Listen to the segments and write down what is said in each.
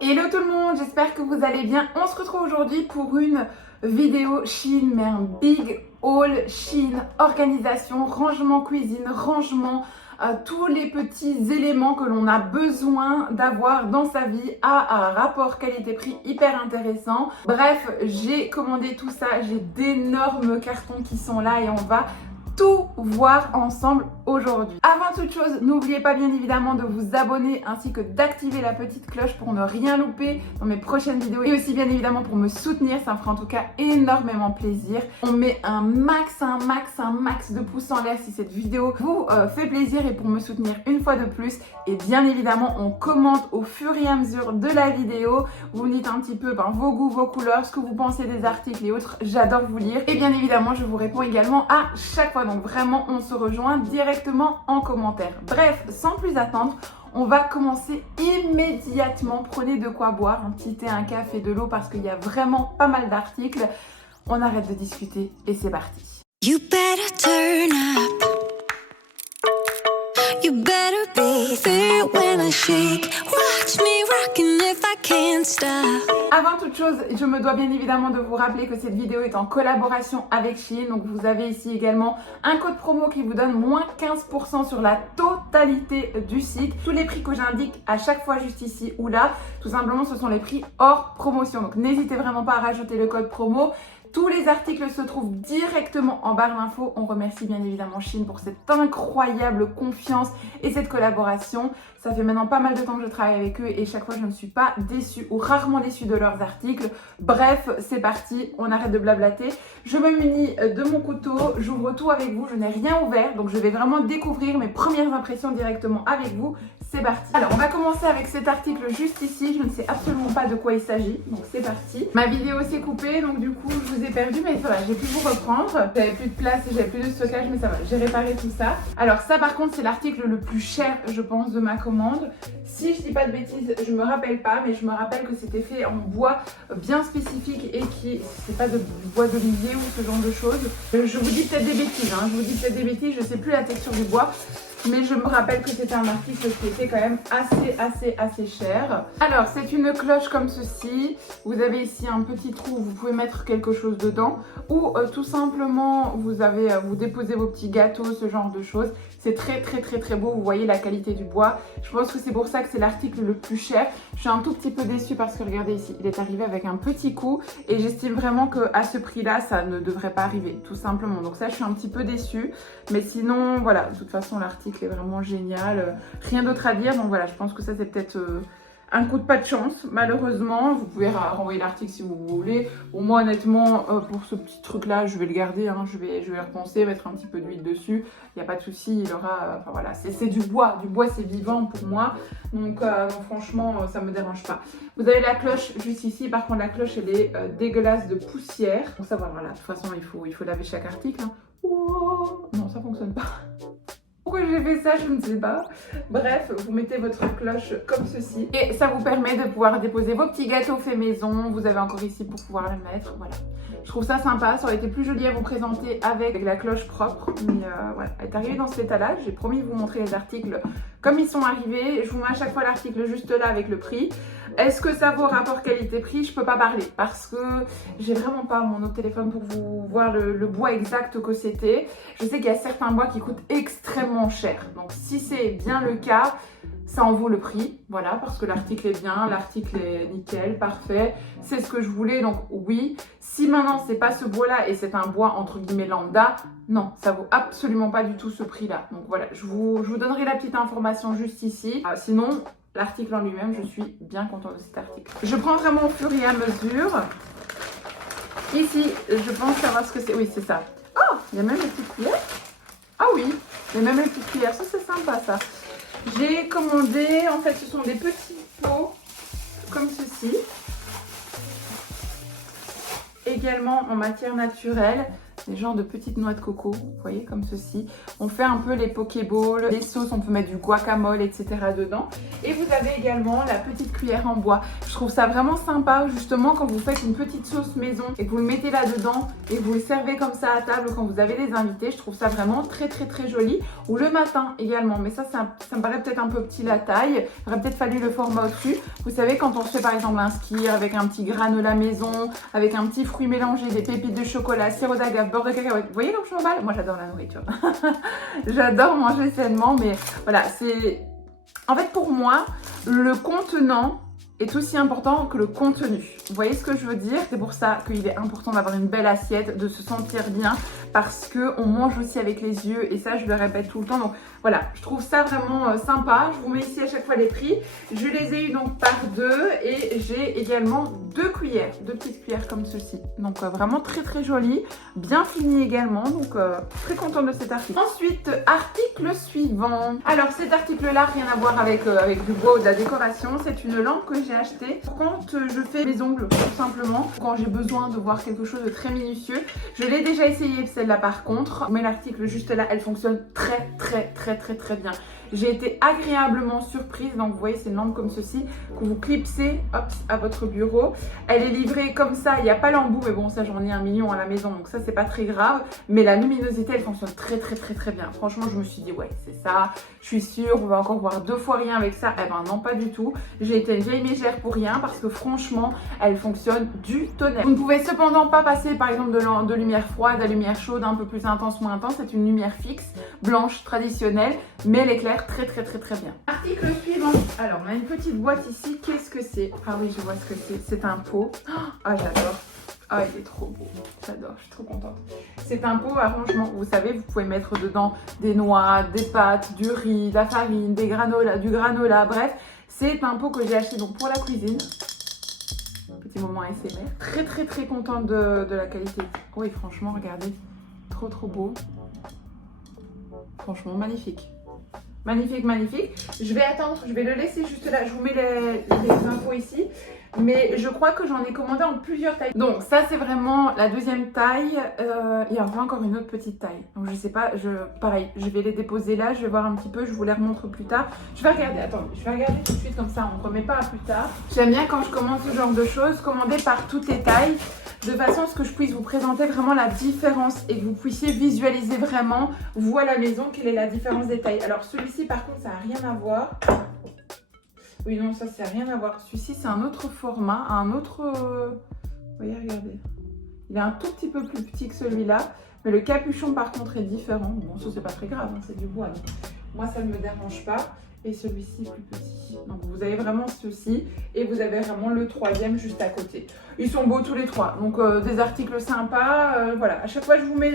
Hello tout le monde, j'espère que vous allez bien. On se retrouve aujourd'hui pour une vidéo Shein, mais un big haul Shein, organisation, rangement cuisine, rangement, tous les petits éléments que l'on a besoin d'avoir dans sa vie à un rapport qualité-prix hyper intéressant. Bref, j'ai commandé tout ça, j'ai d'énormes cartons qui sont là et on va tout voir ensemble aujourd'hui. Avant toute chose, n'oubliez pas bien évidemment de vous abonner ainsi que d'activer la petite cloche pour ne rien louper dans mes prochaines vidéos et aussi bien évidemment pour me soutenir, ça me fera en tout cas énormément plaisir. On met un max de pouces en l'air si cette vidéo vous fait plaisir et pour me soutenir une fois de plus. Et bien évidemment, on commente au fur et à mesure de la vidéo. Vous me dites un petit peu vos goûts, vos couleurs, ce que vous pensez des articles et autres. J'adore vous lire. Et bien évidemment, je vous réponds également à chaque fois. Donc vraiment, on se rejoint directement en commentaire. Bref, sans plus attendre, on va commencer immédiatement. Prenez de quoi boire, un petit thé, un café, de l'eau parce qu'il y a vraiment pas mal d'articles. On arrête de discuter et c'est parti. You better turn up. You better be there when I shake. Watch me rockin' if I can't stop. Avant toute chose, je me dois bien évidemment de vous rappeler que cette vidéo est en collaboration avec Shein. Donc vous avez ici également un code promo qui vous donne moins 15% sur la totalité du site. Tous les prix que j'indique à chaque fois juste ici ou là, tout simplement ce sont les prix hors promotion. Donc n'hésitez vraiment pas à rajouter le code promo. Tous les articles se trouvent directement en barre d'infos. On remercie bien évidemment Shein pour cette incroyable confiance et cette collaboration. Ça fait maintenant pas mal de temps que je travaille avec eux et chaque fois je ne suis pas déçue ou rarement déçue de leurs articles. Bref, c'est parti, on arrête de blablater. Je me munis de mon couteau, j'ouvre tout avec vous, je n'ai rien ouvert. Donc je vais vraiment découvrir mes premières impressions directement avec vous. C'est parti. Alors on va commencer avec cet article juste ici. Je ne sais absolument pas de quoi il s'agit. Donc c'est parti. Ma vidéo s'est coupée donc du coup je vous ai perdu mais ça va, j'ai pu vous reprendre. J'avais plus de place et j'avais plus de stockage mais ça va, j'ai réparé tout ça. Alors ça par contre c'est l'article le plus cher je pense de ma commande. Si je dis pas de bêtises, je me rappelle pas mais je me rappelle que c'était fait en bois bien spécifique et qui c'est pas de bois d'olivier ou ce genre de choses. Je vous dis peut-être des bêtises, hein. Je vous dis peut-être des bêtises, je sais plus la texture du bois. Mais je me rappelle que c'était un article qui était quand même assez cher. Alors, c'est une cloche comme ceci. Vous avez ici un petit trou, vous pouvez mettre quelque chose dedans. Ou tout simplement, vous déposez vos petits gâteaux, ce genre de choses. C'est très beau, vous voyez la qualité du bois. Je pense que c'est pour ça que c'est l'article le plus cher. Je suis un tout petit peu déçue parce que regardez ici, il est arrivé avec un petit coup. Et j'estime vraiment qu'à ce prix-là, ça ne devrait pas arriver, tout simplement. Donc ça, je suis un petit peu déçue. Mais sinon, voilà, de toute façon, l'article est vraiment génial, rien d'autre à dire, donc voilà, je pense que ça c'est peut-être un coup de pas de chance, malheureusement. Vous pouvez renvoyer l'article si vous voulez. Pour moi honnêtement, pour ce petit truc là, je vais le garder, hein. je vais le repenser, mettre un petit peu d'huile dessus, il n'y a pas de souci, il aura, enfin voilà, c'est du bois c'est vivant pour moi, donc franchement ça me dérange pas. Vous avez la cloche juste ici, par contre la cloche elle est dégueulasse de poussière, donc ça voilà, de toute façon il faut laver chaque article, hein. Wow. Non, ça fonctionne pas. Pourquoi j'ai fait ça, je ne sais pas. Bref, vous mettez votre cloche comme ceci et ça vous permet de pouvoir déposer vos petits gâteaux faits maison. Vous avez encore ici pour pouvoir les mettre, voilà. Je trouve ça sympa, ça aurait été plus joli à vous présenter avec la cloche propre. Mais voilà, elle est arrivée dans cet étalage. J'ai promis de vous montrer les articles comme ils sont arrivés. Je vous mets à chaque fois l'article juste là avec le prix. Est-ce que ça vaut rapport qualité-prix? Je peux pas parler parce que j'ai vraiment pas mon autre téléphone pour vous voir le bois exact que c'était. Je sais qu'il y a certains bois qui coûtent extrêmement cher. Donc si c'est bien le cas, ça en vaut le prix, voilà, parce que l'article est bien, l'article est nickel, parfait, c'est ce que je voulais, donc oui. Si maintenant c'est pas ce bois-là et c'est un bois entre guillemets lambda, non, ça vaut absolument pas du tout ce prix-là. Donc voilà, je vous donnerai la petite information juste ici. Sinon, l'article en lui-même, je suis bien contente de cet article. Je prends vraiment au fur et à mesure. Ici, je pense savoir ce que c'est. Oui, c'est ça. Oh, il y a même les petites cuillères. Ah oui, il y a même les petites cuillères, ça c'est sympa ça. J'ai commandé, en fait ce sont des petits pots comme ceci. Également en matière naturelle. des genres de petites noix de coco, vous voyez, comme ceci. On fait un peu les pokéballs, les sauces, on peut mettre du guacamole, etc. dedans. Et vous avez également la petite cuillère en bois. Je trouve ça vraiment sympa, justement, quand vous faites une petite sauce maison et que vous le mettez là-dedans et que vous le servez comme ça à table quand vous avez des invités. Je trouve ça vraiment très joli. Ou le matin également, mais ça me paraît peut-être un peu petit la taille. Il aurait peut-être fallu le format au-dessus. Vous savez, quand on se fait par exemple un ski avec un petit granola maison, avec un petit fruit mélangé, des pépites de chocolat, sirop d'agave, beurre de cacahuète. Vous voyez comme je m'emballe? Moi j'adore la nourriture. J'adore manger sainement, mais voilà, c'est... En fait, pour moi, le contenant est aussi important que le contenu. Vous voyez ce que je veux dire? C'est pour ça qu'il est important d'avoir une belle assiette, de se sentir bien, parce qu'on mange aussi avec les yeux, et ça je le répète tout le temps. Donc voilà, je trouve ça vraiment sympa. Je vous mets ici à chaque fois les prix. Je les ai eu donc par 2 et j'ai également 2 cuillères, 2 petites cuillères comme ceci. Donc vraiment très joli, bien fini également, donc très contente de cet article. Ensuite, article suivant. Alors cet article-là, rien à voir avec du bois ou de la décoration. C'est une lampe que j'ai achetée quand je fais mes ongles, tout simplement. Quand j'ai besoin de voir quelque chose de très minutieux. Je l'ai déjà essayé celle-là par contre, mais l'article juste là, elle fonctionne très bien. J'ai été agréablement surprise. Donc vous voyez, c'est une lampe comme ceci que vous clipsez hop, à votre bureau. Elle est livrée comme ça, il n'y a pas l'embout, mais bon, ça j'en ai 1 million à la maison, donc ça c'est pas très grave. Mais la luminosité, elle fonctionne très bien. Franchement, je me suis dit ouais, c'est ça. Je suis sûre, on va encore voir 2 fois rien avec ça. Eh ben non, pas du tout. J'ai été une vieille mégère pour rien parce que franchement, elle fonctionne du tonnerre. Vous ne pouvez cependant pas passer par exemple de lumière froide à lumière chaude, un peu plus intense, moins intense. C'est une lumière fixe, blanche, traditionnelle, mais elle éclaire très bien. Article suivant. Alors, on a une petite boîte ici. Qu'est-ce que c'est? Ah oui, je vois ce que c'est. C'est un pot. Ah, j'adore. Ah, il est trop beau. J'adore, je suis trop contente. C'est un pot à rangement. Vous savez, vous pouvez mettre dedans des noix, des pâtes, du riz, de la farine, du granola, bref. C'est un pot que j'ai acheté donc pour la cuisine. Petit moment ASMR. Très contente de la qualité. Oui, franchement, regardez. Trop beau. Franchement, magnifique. Magnifique. Je vais attendre, je vais le laisser juste là. Je vous mets les infos ici. Mais je crois que j'en ai commandé en plusieurs tailles. Donc ça c'est vraiment la 2e taille. Il y a encore une autre petite taille. Donc je sais pas, pareil, je vais les déposer là. Je vais voir un petit peu, je vous les remontre plus tard. Je vais regarder, attendez, je vais regarder tout de suite comme ça, on ne remet pas à plus tard. J'aime bien quand je commande ce genre de choses, commander par toutes les tailles. De façon à ce que je puisse vous présenter vraiment la différence et que vous puissiez visualiser vraiment, vous à la maison, quelle est la différence des tailles. Alors celui-ci par contre ça n'a rien à voir. Oui non, ça n'a rien à voir. Celui-ci c'est un autre format, un autre... Vous voyez, regardez. Il est un tout petit peu plus petit que celui-là. Mais le capuchon par contre est différent. Bon ça c'est pas très grave, hein, c'est du bois. Donc. Moi ça ne me dérange pas. Et celui-ci plus petit. Donc vous avez vraiment ceci et vous avez vraiment le 3e juste à côté. Ils sont beaux tous les 3. Donc des articles sympas. Voilà, à chaque fois je vous mets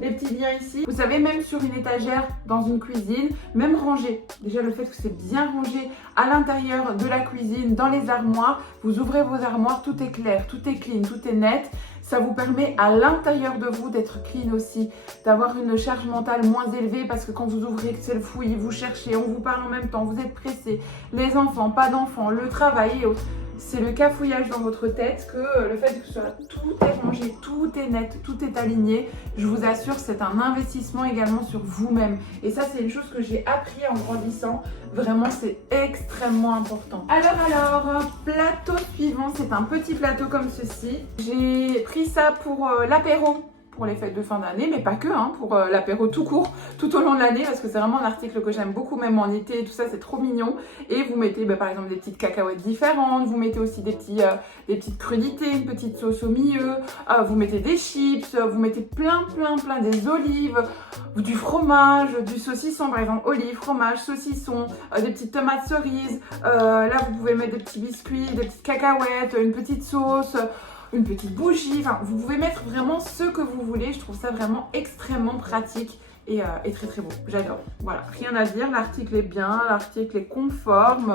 les petits liens ici. Vous savez, même sur une étagère dans une cuisine, même rangé. Déjà le fait que c'est bien rangé à l'intérieur de la cuisine, dans les armoires. Vous ouvrez vos armoires, tout est clair, tout est clean, tout est net. Ça vous permet à l'intérieur de vous d'être clean aussi, d'avoir une charge mentale moins élevée parce que quand vous ouvrez, que c'est le fouillis, vous cherchez, on vous parle en même temps, vous êtes pressé, les enfants, pas d'enfants, le travail et autres. C'est le cafouillage dans votre tête que le fait que tout est rangé, tout est net, tout est aligné. Je vous assure, c'est un investissement également sur vous-même. Et ça, c'est une chose que j'ai appris en grandissant. Vraiment, c'est extrêmement important. Alors, plateau suivant, c'est un petit plateau comme ceci. J'ai pris ça pour l'apéro. Pour les fêtes de fin d'année, mais pas que, hein, pour l'apéro tout court, tout au long de l'année, parce que c'est vraiment un article que j'aime beaucoup, même en été et tout ça, c'est trop mignon. Et vous mettez par exemple des petites cacahuètes différentes, vous mettez aussi des petites crudités, une petite sauce au milieu, vous mettez des chips, vous mettez plein des olives, du fromage, du saucisson, par exemple, olives, fromage, saucisson, des petites tomates cerises, là vous pouvez mettre des petits biscuits, des petites cacahuètes, une petite sauce, une petite bougie, enfin vous pouvez mettre vraiment ce que vous voulez. Je trouve ça vraiment extrêmement pratique et très beau, j'adore. Voilà, rien à dire, l'article est bien, l'article est conforme.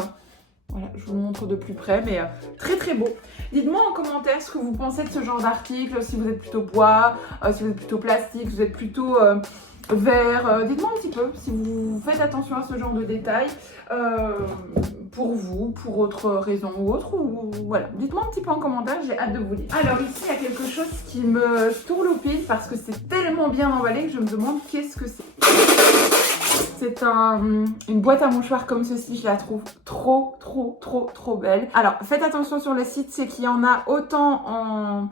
Voilà, je vous montre de plus près, mais très beau. Dites-moi en commentaire ce que vous pensez de ce genre d'article, si vous êtes plutôt bois, si vous êtes plutôt plastique, si vous êtes plutôt verre. Dites-moi un petit peu si vous faites attention à ce genre de détails. pour vous, pour autre raison ou autre, ou voilà. Dites-moi un petit peu en commentaire, j'ai hâte de vous lire. Alors ici, il y a quelque chose qui me tourloupine parce que c'est tellement bien emballé que je me demande qu'est-ce que c'est. C'est une boîte à mouchoirs comme ceci, je la trouve trop belle. Alors faites attention sur le site, c'est qu'il y en a autant en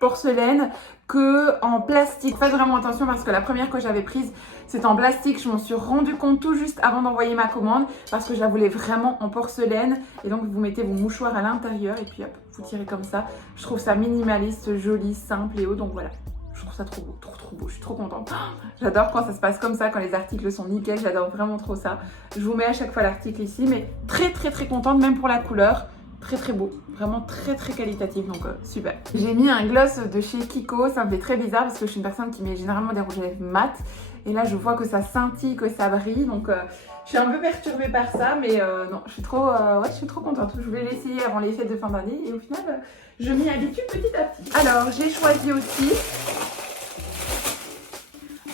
porcelaine que en plastique. Faites vraiment attention parce que la première que j'avais prise c'était en plastique. Je m'en suis rendu compte tout juste avant d'envoyer ma commande parce que je la voulais vraiment en porcelaine. Et donc vous mettez vos mouchoirs à l'intérieur et puis hop, vous tirez comme ça. Je trouve ça minimaliste, joli, simple et haut. Donc voilà, je trouve ça trop beau, trop beau. Je suis trop contente. J'adore quand ça se passe comme ça, quand les articles sont nickel. J'adore vraiment trop ça. Je vous mets à chaque fois l'article ici, mais très contente même pour la couleur. Très beau, vraiment très qualitatif, donc super. J'ai mis un gloss de chez Kiko, ça me fait très bizarre parce que je suis une personne qui met généralement des rouges à lèvres mat et là je vois que ça scintille, que ça brille, donc je suis un peu perturbée par ça, mais non, je suis trop contente. Je voulais l'essayer avant les fêtes de fin d'année et au final je m'y habitue petit à petit. Alors j'ai choisi aussi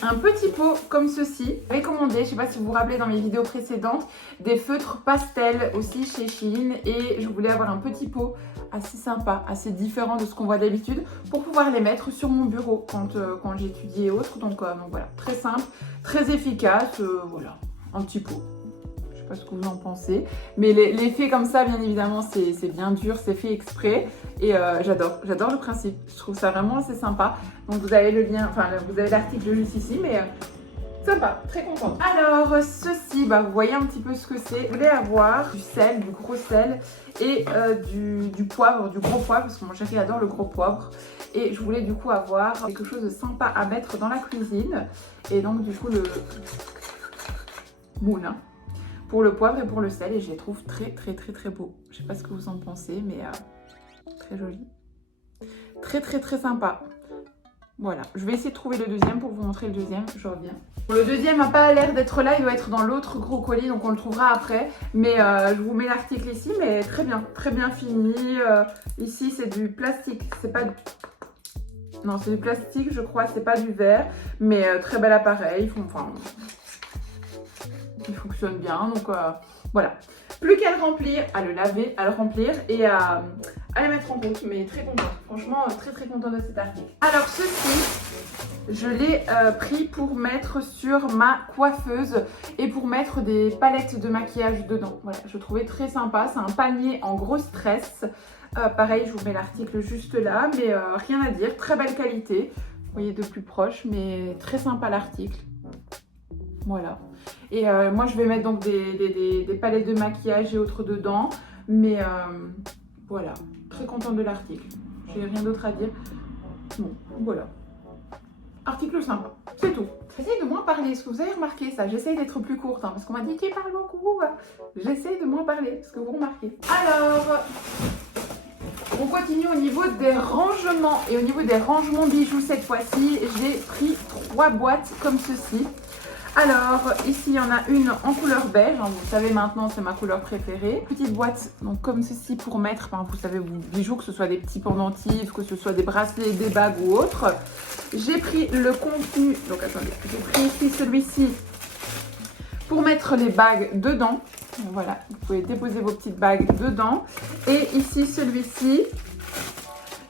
un petit pot comme ceci. J'avais commandé, je ne sais pas si vous vous rappelez dans mes vidéos précédentes, des feutres pastels aussi chez Shein et je voulais avoir un petit pot assez sympa, assez différent de ce qu'on voit d'habitude pour pouvoir les mettre sur mon bureau quand j'étudie et autres. Donc voilà, très simple, très efficace, voilà, un petit pot. Je sais pas ce que vous en pensez, mais l'effet comme ça, bien évidemment, c'est bien dur, c'est fait exprès et j'adore le principe. Je trouve ça vraiment assez sympa. Donc vous avez le lien, enfin vous avez l'article juste ici, mais sympa, très contente. Alors ceci, vous voyez un petit peu ce que c'est. Je voulais avoir du sel, du gros sel et du poivre, du gros poivre, parce que mon chéri adore le gros poivre. Et je voulais du coup avoir quelque chose de sympa à mettre dans la cuisine. Et donc du coup le moule pour le poivre et pour le sel, et je les trouve très beaux. Je sais pas ce que vous en pensez, mais très joli. Très sympa. Voilà, je vais essayer de trouver le deuxième pour vous montrer le deuxième, je reviens. Bon, le deuxième n'a pas l'air d'être là, il doit être dans l'autre gros colis, donc on le trouvera après. Mais je vous mets l'article ici, mais très bien fini. Ici c'est du plastique, c'est pas... Non, c'est du plastique je crois, c'est pas du verre. Mais très bel appareil, il fonctionne bien, donc voilà. Plus qu'à le remplir, à le laver, à le remplir et à le mettre en route, mais très contente. Franchement, très contente de cet article. Alors ceci, je l'ai pris pour mettre sur ma coiffeuse et pour mettre des palettes de maquillage dedans. Voilà, je trouvais très sympa. C'est un panier en gros stress. Pareil, je vous mets l'article juste là, mais rien à dire. Très belle qualité. Vous voyez de plus proche, mais très sympa l'article. Voilà. Et moi je vais mettre donc des palettes de maquillage et autres dedans. Mais voilà, très contente de l'article. J'ai rien d'autre à dire. Bon, voilà. Article sympa, c'est tout. J'essaye de moins parler, est-ce que vous avez remarqué ça? J'essaye d'être plus courte, parce qu'on m'a dit qu'il parle beaucoup. J'essaye de moins parler, est-ce que vous remarquez? Alors, on continue au niveau des rangements. Et au niveau des rangements bijoux cette fois-ci, j'ai pris 3 boîtes comme ceci. Alors ici il y en a une en couleur beige, vous savez maintenant c'est ma couleur préférée. Petite boîte donc comme ceci pour mettre, vous savez vos bijoux, que ce soit des petits pendentifs, que ce soit des bracelets, des bagues ou autres. J'ai pris le contenu, donc attendez, j'ai pris ici celui-ci pour mettre les bagues dedans. Donc, voilà, vous pouvez déposer vos petites bagues dedans. Et ici celui-ci,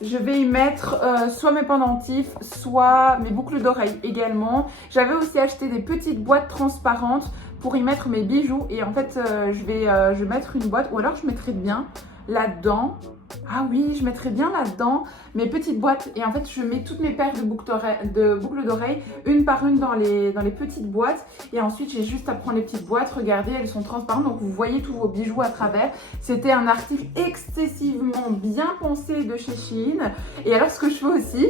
je vais y mettre soit mes pendentifs, soit mes boucles d'oreilles également. J'avais aussi acheté des petites boîtes transparentes pour y mettre mes bijoux. Et en fait, je vais mettre une boîte, ou alors je mettrai bien là-dedans. Ah oui, je mettrai bien là-dedans mes petites boîtes. Et en fait, je mets toutes mes paires de boucles d'oreilles, une par une dans les petites boîtes. Et ensuite, j'ai juste à prendre les petites boîtes. Regardez, elles sont transparentes, donc vous voyez tous vos bijoux à travers. C'était un article excessivement bien pensé de chez Shein. Et alors, ce que je fais aussi,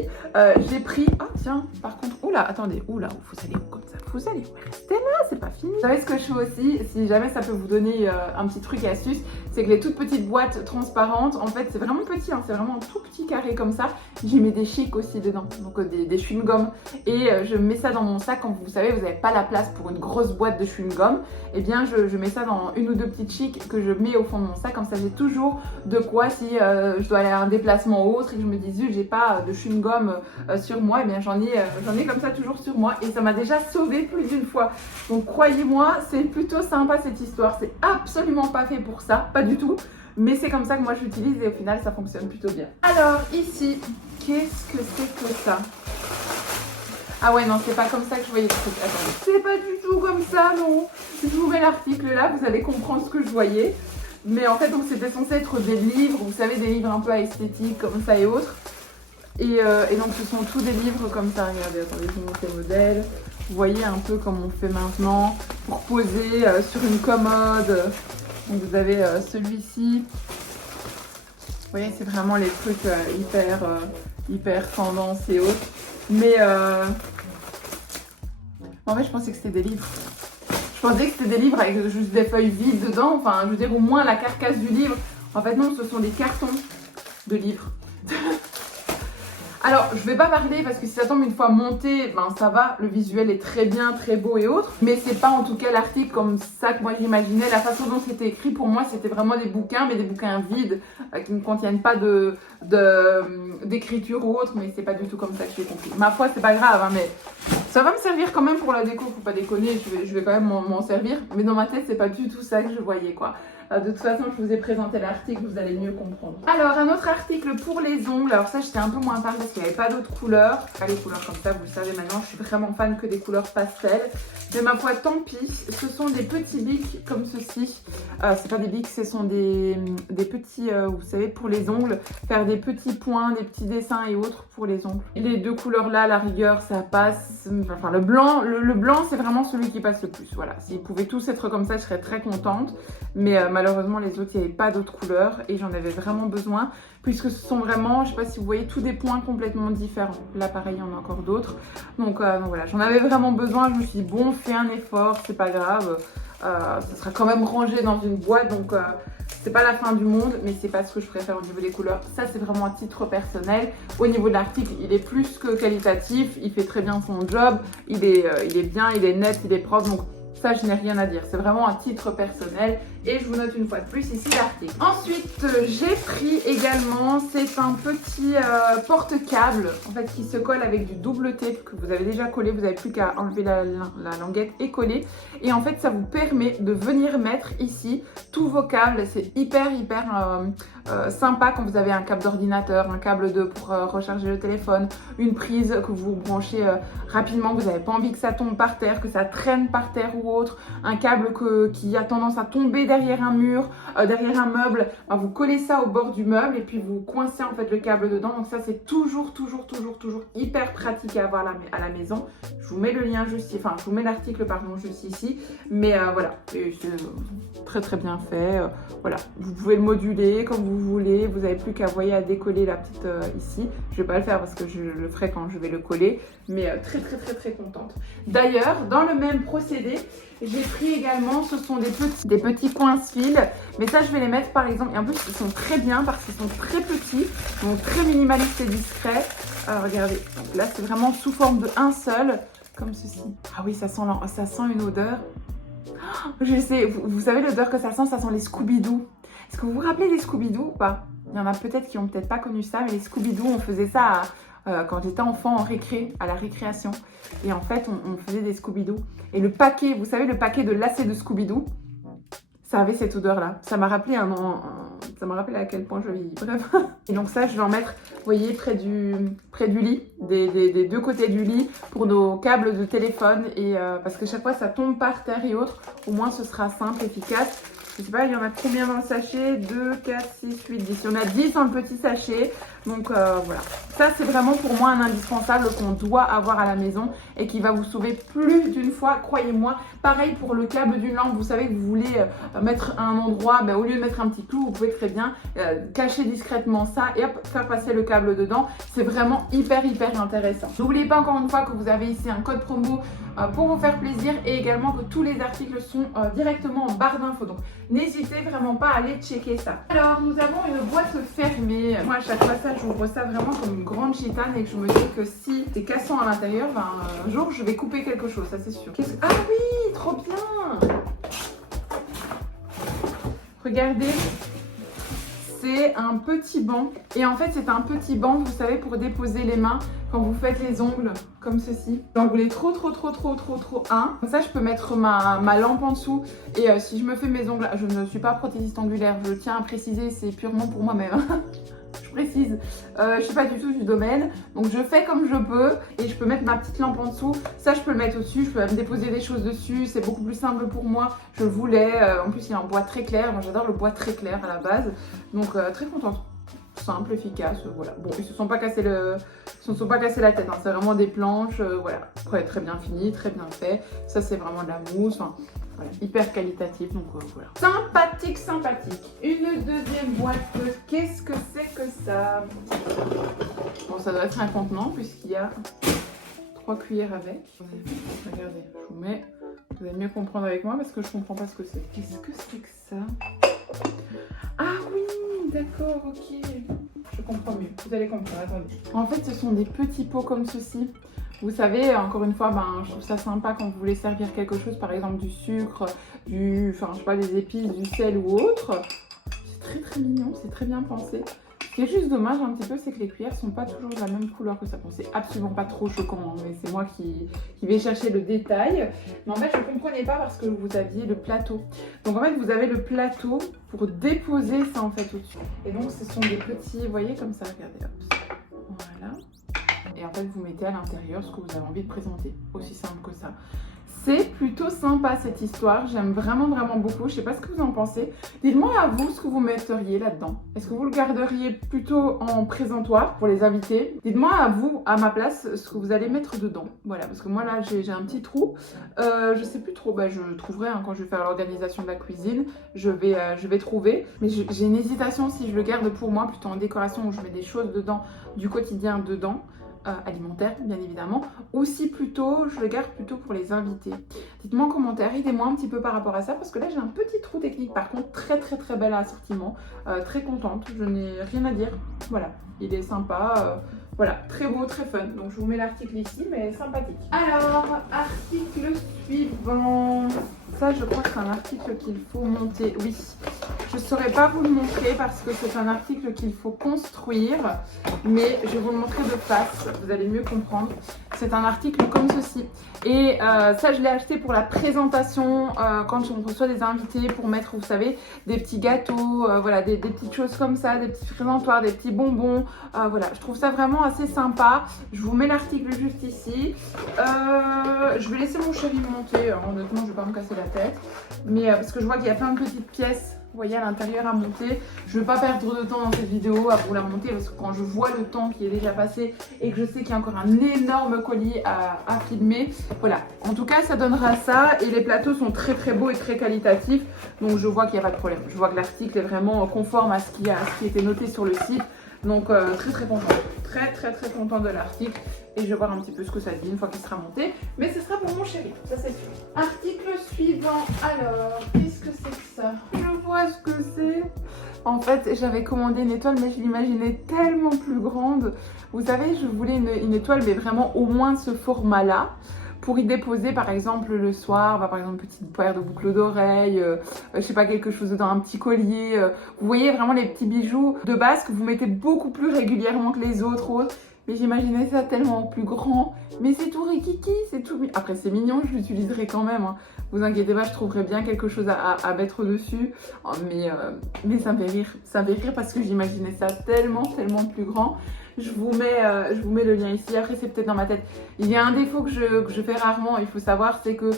j'ai pris... Ah tiens, par contre, oula, attendez, oula, vous allez où comme ça? Vous allez où? Restez là, c'est pas fini. Vous savez ce que je fais aussi, si jamais ça peut vous donner un petit truc et astuce, c'est que les toutes petites boîtes transparentes, en fait, c'est vraiment vraiment petit, hein, c'est vraiment un tout petit carré comme ça. J'y mets des chics aussi dedans, donc des chewing-gums. Et je mets ça dans mon sac quand vous savez, vous n'avez pas la place pour une grosse boîte de chewing-gum. Et bien je mets ça dans une ou deux petites chics que je mets au fond de mon sac. Comme ça j'ai toujours de quoi si je dois aller à un déplacement ou autre et que je me dis zut, j'ai pas de chewing-gum sur moi. Et bien j'en ai comme ça toujours sur moi. Et ça m'a déjà sauvé plus d'une fois. Donc croyez-moi, c'est plutôt sympa cette histoire. C'est absolument pas fait pour ça, pas du tout. Mais c'est comme ça que moi je l'utilise et au final ça fonctionne plutôt bien. Alors ici, qu'est-ce que c'est que ça? Ah ouais non, c'est pas comme ça que je voyais le truc. Attendez, c'est pas du tout comme ça, non. Je vous mets l'article là, vous allez comprendre ce que je voyais. Mais en fait donc c'était censé être des livres, vous savez, des livres un peu à esthétique comme ça et autres. Et donc ce sont tous des livres comme ça. Regardez, attendez, je vous montre les modèles. Vous voyez un peu comme on fait maintenant pour poser sur une commode. Donc vous avez celui-ci. Vous voyez, c'est vraiment les trucs hyper tendance et autres. Mais en fait, je pensais que c'était des livres. Je pensais que c'était des livres avec juste des feuilles vides dedans. Enfin, je veux dire, au moins la carcasse du livre. En fait, non, ce sont des cartons de livres. Alors, je vais pas parler parce que si ça tombe une fois monté, ben ça va, le visuel est très bien, très beau et autres. Mais c'est pas en tout cas l'article comme ça que moi j'imaginais. La façon dont c'était écrit, pour moi, c'était vraiment des bouquins, mais des bouquins vides qui ne contiennent pas d'écriture ou autre. Mais c'est pas du tout comme ça que j'ai compris. Ma foi, c'est pas grave, hein, mais ça va me servir quand même pour la déco, faut pas déconner, je vais quand même m'en servir. Mais dans ma tête, c'est pas du tout ça que je voyais, quoi. De toute façon, je vous ai présenté l'article, vous allez mieux comprendre. Alors, un autre article pour les ongles. Alors ça, j'étais un peu moins fan parce qu'il n'y avait pas d'autres couleurs. Pas les couleurs comme ça, vous le savez maintenant. Je suis vraiment fan que des couleurs pastel. Mais ma foi, tant pis. Ce sont des petits bics comme ceci. C'est pas des bics, ce sont des petits, vous savez, pour les ongles. Faire des petits points, des petits dessins et autres pour les ongles. Et les deux couleurs là, à la rigueur, ça passe. Enfin, le blanc, c'est vraiment celui qui passe le plus. Voilà. S'ils pouvaient tous être comme ça, je serais très contente. Mais malheureusement, les autres, il n'y avait pas d'autres couleurs et j'en avais vraiment besoin puisque ce sont vraiment, je ne sais pas si vous voyez, tous des points complètement différents. Là, pareil, il y en a encore d'autres. Donc voilà, j'en avais vraiment besoin. Je me suis dit, bon, fais un effort, c'est pas grave. Ça sera quand même rangé dans une boîte, donc c'est pas la fin du monde, mais c'est pas ce que je préfère au niveau des couleurs. Ça, c'est vraiment à titre personnel. Au niveau de l'article, il est plus que qualitatif. Il fait très bien son job. Il est bien, il est net, il est propre. Donc, ça, je n'ai rien à dire. C'est vraiment un titre personnel. Et je vous note une fois de plus ici l'article. Ensuite, j'ai pris également, c'est un petit porte-câble en fait qui se colle avec du double tape que vous avez déjà collé. Vous n'avez plus qu'à enlever la languette et coller. Et en fait, ça vous permet de venir mettre ici tous vos câbles. C'est hyper sympa quand vous avez un câble d'ordinateur, un câble pour recharger le téléphone, une prise que vous branchez rapidement. Vous n'avez pas envie que ça tombe par terre, que ça traîne par terre ou autre. Un câble qui a tendance à tomber derrière un mur, derrière un meuble, vous collez ça au bord du meuble et puis vous coincez en fait le câble dedans. Donc ça, c'est toujours hyper pratique à avoir à la maison. Je vous mets le lien juste, enfin je vous mets l'article pardon juste ici. Mais voilà, c'est très bien fait. Voilà, vous pouvez le moduler comme vous voulez. Vous n'avez plus qu'à à décoller la petite ici. Je vais pas le faire parce que je le ferai quand je vais le coller. Mais très contente. D'ailleurs, dans le même procédé, j'ai pris également, ce sont des petits coince-fils. Mais ça, je vais les mettre par exemple. Et en plus, ils sont très bien parce qu'ils sont très petits. Donc très minimalistes et discrets. Regardez, donc là, c'est vraiment sous forme de un seul. Comme ceci. Ah oui, ça sent une odeur. Je sais, vous savez l'odeur que ça sent les Scooby-Doo. Est-ce que vous vous rappelez des Scooby-Doo ou pas? Il y en a peut-être qui n'ont peut-être pas connu ça, mais les Scooby-Doo, on faisait ça quand j'étais enfant à la récréation. Et en fait, on faisait des Scooby-Doo. Et le paquet, vous savez, le paquet de lacets de Scooby-Doo, ça avait cette odeur-là. Ça m'a rappelé ça m'a rappelé à quel point je vieillis. Bref. Et donc ça, je vais en mettre, vous voyez, près du lit, des deux côtés du lit, pour nos câbles de téléphone. Et parce que chaque fois, ça tombe par terre et autres. Au moins, ce sera simple, efficace. Je sais pas, il y en a combien dans le sachet? 2, 4, 6, 8, 10. Il y en a 10 dans le petit sachet. Donc voilà. Ça, c'est vraiment pour moi un indispensable qu'on doit avoir à la maison et qui va vous sauver plus d'une fois, croyez-moi. Pareil pour le câble d'une lampe. Vous savez que vous voulez mettre à un endroit, au lieu de mettre un petit clou, vous pouvez très bien cacher discrètement ça et hop, faire passer le câble dedans. C'est vraiment hyper intéressant. N'oubliez pas encore une fois que vous avez ici un code promo pour vous faire plaisir et également que tous les articles sont directement en barre d'infos. Donc n'hésitez vraiment pas à aller checker ça. Alors nous avons une boîte fermée. aimé. Moi, à chaque passage, j'ouvre ça vraiment comme une grande gitane et que je me dis que si c'est cassant à l'intérieur, ben, un jour, je vais couper quelque chose, ça c'est sûr. Ah oui, trop bien! Regardez, c'est un petit banc. Et en fait, c'est un petit banc, vous savez, pour déposer les mains quand vous faites les ongles, comme ceci. J'en voulais trop un. Comme ça, je peux mettre ma lampe en dessous. Et si je me fais mes ongles, je ne suis pas prothésiste angulaire, je tiens à préciser, c'est purement pour moi-même. Je précise, je suis pas du tout du domaine, donc je fais comme je peux et je peux mettre ma petite lampe en dessous. Ça, je peux le mettre au-dessus, je peux me déposer des choses dessus, c'est beaucoup plus simple pour moi. Je le voulais, en plus il est en bois très clair, moi j'adore le bois très clair à la base, donc très contente. Simple, efficace, voilà. Bon, ils se sont pas cassés la tête, hein. C'est vraiment des planches, voilà. Après, très bien fini, très bien fait. Ça, c'est vraiment de la mousse, enfin, voilà, hyper qualitatif, donc voilà. Sympathique, sympathique. Une deuxième boîte, qu'est-ce que c'est que ça? Bon, ça doit être un contenant puisqu'il y a 3 cuillères avec. Regardez, je vous mets, vous allez mieux comprendre avec moi parce que je comprends pas ce que c'est. Qu'est-ce que c'est que ça? Ah oui, d'accord, ok. Je comprends mieux. Vous allez comprendre, attendez. En fait, ce sont des petits pots comme ceci. Vous savez, encore une fois, je trouve ça sympa quand vous voulez servir quelque chose, par exemple du sucre, je sais pas, des épices, du sel ou autre. C'est très mignon, c'est très bien pensé. Ce qui est juste dommage un petit peu, c'est que les cuillères sont pas toujours de la même couleur que ça. Bon, c'est absolument pas trop choquant, hein, mais c'est moi qui vais chercher le détail. Mais en fait, je ne comprenais pas parce que vous aviez le plateau. Donc en fait, vous avez le plateau pour déposer ça en fait au-dessus. Et donc, ce sont des petits, vous voyez, comme ça, regardez, hop. Voilà. Et en fait, vous mettez à l'intérieur ce que vous avez envie de présenter. Aussi simple que ça. C'est plutôt sympa cette histoire, j'aime vraiment beaucoup, je sais pas ce que vous en pensez. Dites-moi à vous ce que vous metteriez là-dedans. Est-ce que vous le garderiez plutôt en présentoir pour les invités? Dites-moi à vous, à ma place, ce que vous allez mettre dedans. Voilà, parce que moi là j'ai un petit trou, je sais plus trop, je trouverai hein, quand je vais faire l'organisation de la cuisine, je vais trouver. Mais j'ai une hésitation si je le garde pour moi, plutôt en décoration où je mets des choses dedans, du quotidien dedans. Alimentaire bien évidemment, ou si plutôt je le garde plutôt pour les invités. Dites-moi en commentaire, aidez-moi un petit peu par rapport à ça parce que là j'ai un petit trou technique. Par contre très bel assortiment, très contente, je n'ai rien à dire. Voilà, il est sympa, voilà, très beau, très fun. Donc je vous mets l'article ici, mais sympathique. Alors, article suivant. Ça, je crois que c'est un article qu'il faut monter. Oui, je ne saurais pas vous le montrer parce que c'est un article qu'il faut construire, mais je vais vous le montrer de face, vous allez mieux comprendre. C'est un article comme ceci. Et ça, je l'ai acheté pour la présentation quand on reçoit des invités pour mettre, vous savez, des petits gâteaux, voilà, des petites choses comme ça, des petits présentoirs, des petits bonbons. Voilà, je trouve ça vraiment assez sympa. Je vous mets l'article juste ici. Je vais laisser mon chéri monter. Honnêtement, je ne vais pas me casser la tête. Mais parce que je vois qu'il y a plein de petites pièces. Vous voyez à l'intérieur à monter. Je ne veux pas perdre de temps dans cette vidéo à vous la monter parce que quand je vois le temps qui est déjà passé et que je sais qu'il y a encore un énorme colis à filmer, voilà. En tout cas, ça donnera ça et les plateaux sont très beaux et très qualitatifs. Donc je vois qu'il n'y a pas de problème. Je vois que l'article est vraiment conforme à ce qui était noté sur le site. Donc très content. Très content de l'article. Et je vais voir un petit peu ce que ça dit une fois qu'il sera monté. Mais ce sera pour mon chéri, ça c'est sûr. Article suivant. Alors, qu'est-ce que c'est que ça? Je vois ce que c'est. En fait, j'avais commandé une étoile, mais je l'imaginais tellement plus grande. Vous savez, je voulais une étoile, mais vraiment au moins ce format-là. Pour y déposer par exemple le soir, par exemple une petite paire de boucles d'oreilles, je sais pas, quelque chose dans un petit collier. Vous voyez vraiment les petits bijoux de base que vous mettez beaucoup plus régulièrement que les autres. Mais j'imaginais ça tellement plus grand. Mais c'est tout rikiki, c'est tout... Après c'est mignon, je l'utiliserai quand même. Hein. Vous inquiétez pas, je trouverai bien quelque chose à mettre dessus. Oh, mais ça me fait rire. Ça me fait rire parce que j'imaginais ça tellement plus grand. Je vous mets le lien ici. Après, c'est peut-être dans ma tête. Il y a un défaut que je fais rarement, il faut savoir, c'est que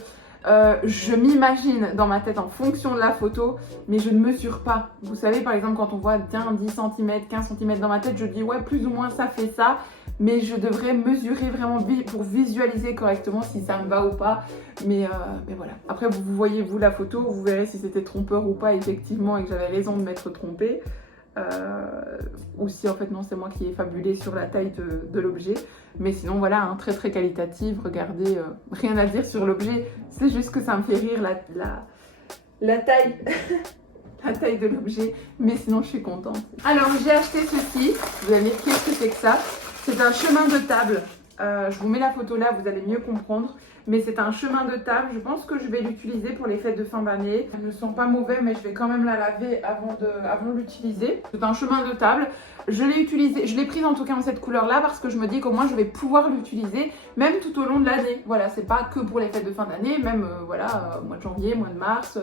je m'imagine dans ma tête en fonction de la photo, mais je ne mesure pas. Vous savez, par exemple, quand on voit 10 cm, 15 cm dans ma tête, je dis ouais, plus ou moins ça fait ça, mais je devrais mesurer vraiment pour visualiser correctement si ça me va ou pas. Mais voilà. Après, vous voyez, vous, la photo, vous verrez si c'était trompeur ou pas, effectivement, et que j'avais raison de m'être trompée. Ou si en fait non, c'est moi qui ai fabulé sur la taille de l'objet, mais sinon voilà, hein, très qualitative. Regardez, rien à dire sur l'objet, c'est juste que ça me fait rire la taille la taille de l'objet, mais sinon je suis contente. Alors j'ai acheté ceci, vous allez dire qu'est-ce que c'est que ça? C'est un chemin de table. Je vous mets la photo là, vous allez mieux comprendre. Mais c'est un chemin de table, je pense que je vais l'utiliser pour les fêtes de fin d'année. Elles ne sont pas mauvais, mais je vais quand même la laver avant de l'utiliser. C'est un chemin de table. Je l'ai utilisé, je l'ai prise en tout cas en cette couleur là parce que je me dis qu'au moins je vais pouvoir l'utiliser même tout au long de l'année. Voilà, c'est pas que pour les fêtes de fin d'année, même mois de janvier, mois de mars,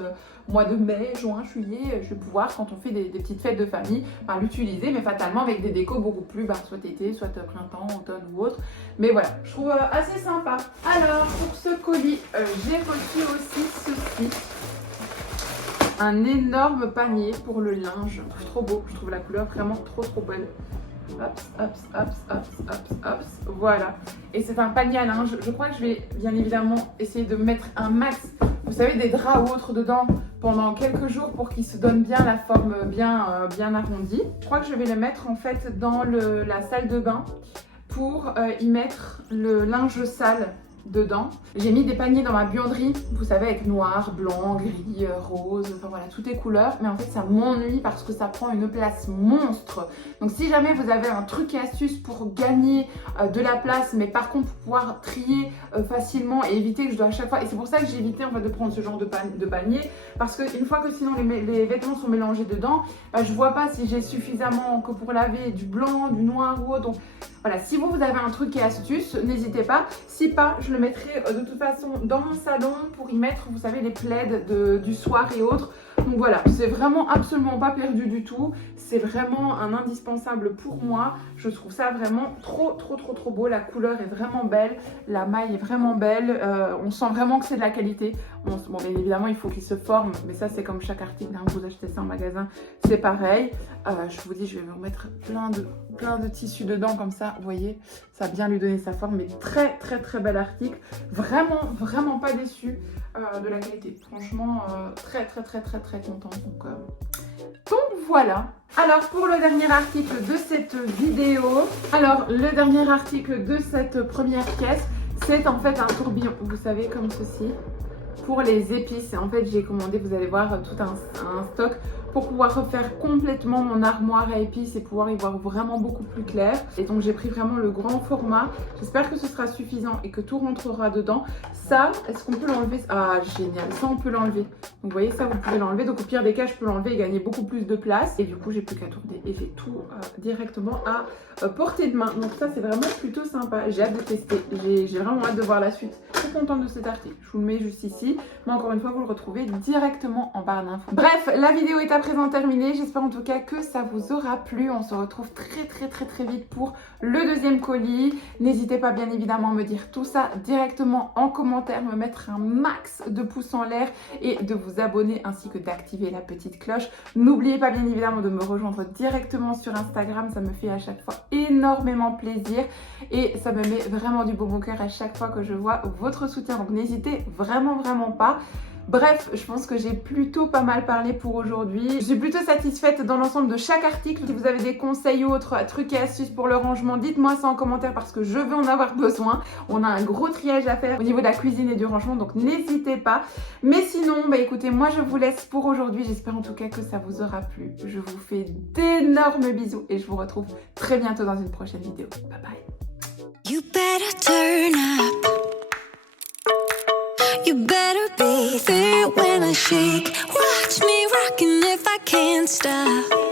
mois de mai, juin, juillet, je vais pouvoir quand on fait des petites fêtes de famille, l'utiliser, mais fatalement avec des décos beaucoup plus, soit été, soit printemps, automne ou autre. Mais voilà, je trouve assez sympa. Alors pour ce colis, j'ai reçu aussi ceci. Un énorme panier pour le linge, trop beau, je trouve la couleur vraiment trop belle. Hop, voilà. Et c'est un panier à linge, je crois que je vais bien évidemment essayer de mettre un max, vous savez, des draps ou autres dedans pendant quelques jours pour qu'ils se donnent bien la forme bien arrondie. Je crois que je vais les mettre en fait dans la salle de bain pour y mettre le linge sale dedans. J'ai mis des paniers dans ma buanderie, vous savez, avec noir, blanc, gris, rose, enfin voilà, toutes les couleurs, mais en fait ça m'ennuie parce que ça prend une place monstre. Donc si jamais vous avez un truc et astuce pour gagner de la place, mais par contre pour pouvoir trier facilement et éviter que je dois à chaque fois, et c'est pour ça que j'ai évité en fait de prendre ce genre de panier, parce qu'une fois que sinon les vêtements sont mélangés dedans, je vois pas si j'ai suffisamment que pour laver du blanc, du noir ou autre. Donc voilà, si vous avez un truc et astuce, n'hésitez pas. Si pas, je le mettrai de toute façon dans mon salon pour y mettre, vous savez, les plaids du soir et autres. Donc voilà, c'est vraiment absolument pas perdu du tout. C'est vraiment un indispensable pour moi. Je trouve ça vraiment trop beau. La couleur est vraiment belle, la maille est vraiment belle. On sent vraiment que c'est de la qualité. Bon, bien évidemment, il faut qu'il se forme, mais ça c'est comme chaque article. Hein, vous achetez ça en magasin, c'est pareil. Je vous dis, je vais vous remettre plein de tissus dedans comme ça. Vous voyez, ça va bien lui donner sa forme. Mais très bel article. Vraiment pas déçue de la qualité. Franchement, très contente. Donc voilà. Alors pour le dernier article de cette vidéo, le dernier article de cette première pièce, c'est en fait un tourbillon, vous savez, comme ceci, pour les épices. En fait j'ai commandé, vous allez voir, tout un stock pour pouvoir refaire complètement mon armoire à épices et pouvoir y voir vraiment beaucoup plus clair. Et donc j'ai pris vraiment le grand format. J'espère que ce sera suffisant et que tout rentrera dedans. Ça, est-ce qu'on peut l'enlever? Ah génial, ça on peut l'enlever. Donc vous voyez, ça vous pouvez l'enlever. Donc au pire des cas, je peux l'enlever et gagner beaucoup plus de place. Et du coup, j'ai plus qu'à tourner et j'ai tout directement à portée de main. Donc ça, c'est vraiment plutôt sympa. J'ai hâte de tester. J'ai vraiment hâte de voir la suite. Très contente de cet article. Je vous le mets juste ici. Mais encore une fois, vous le retrouvez directement en barre d'infos. Bref, la vidéo est à présent terminée. J'espère en tout cas que ça vous aura plu. On se retrouve très vite pour le deuxième colis. N'hésitez pas bien évidemment à me dire tout ça directement en commentaire, me mettre un max de pouces en l'air et de vous abonner ainsi que d'activer la petite cloche. N'oubliez pas bien évidemment de me rejoindre directement sur Instagram. Ça me fait à chaque fois énormément plaisir et ça me met vraiment du baume au cœur à chaque fois que je vois votre soutien. Donc n'hésitez vraiment pas. Bref, je pense que j'ai plutôt pas mal parlé pour aujourd'hui. Je suis plutôt satisfaite dans l'ensemble de chaque article. Si vous avez des conseils ou autres trucs et astuces pour le rangement, dites-moi ça en commentaire parce que je veux en avoir besoin. On a un gros triage à faire au niveau de la cuisine et du rangement, donc n'hésitez pas. Mais sinon, écoutez, moi je vous laisse pour aujourd'hui. J'espère en tout cas que ça vous aura plu. Je vous fais d'énormes bisous et je vous retrouve très bientôt dans une prochaine vidéo. Bye bye. You better turn up. You better be there when I shake. Watch me rockin' if I can't stop.